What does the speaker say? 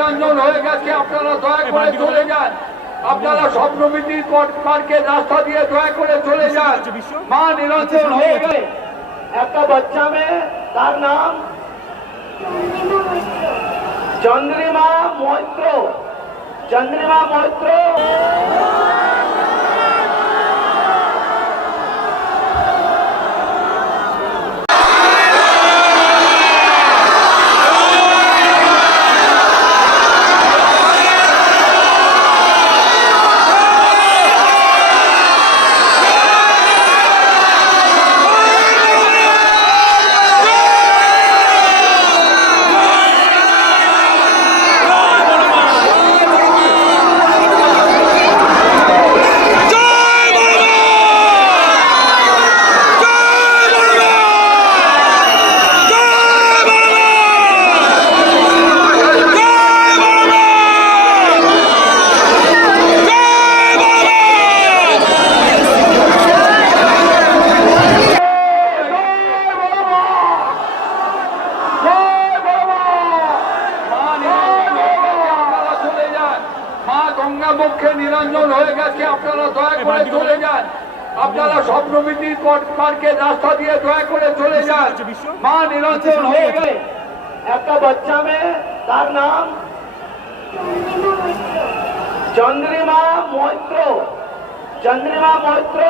নিরঞ্জন হয়ে গেছে, আপনারা দয়া করে চলে যান। আপনারা স্বপ্নবীতির পার্কের রাস্তা দিয়ে দয়া করে চলে যান। মা নিরঞ্জন হয়ে গেছে। একটা বাচ্চা মেয়ে, তার নাম চন্দ্রিমা মৈত্র। চন্দ্রিমা মৈত্র গঙ্গাবক্ষে নিরঞ্জন হয়ে গেছে, আপনারা দয়া করে চলে যান। আপনারা স্বপ্নবীতির পার্কের রাস্তা দিয়ে দয়া করে চলে যান। মা নিরঞ্জন হয়ে গেছে। একটা বাচ্চা মেয়ে, তার নাম চন্দ্রিমা মৈত্র। চন্দ্রিমা মৈত্র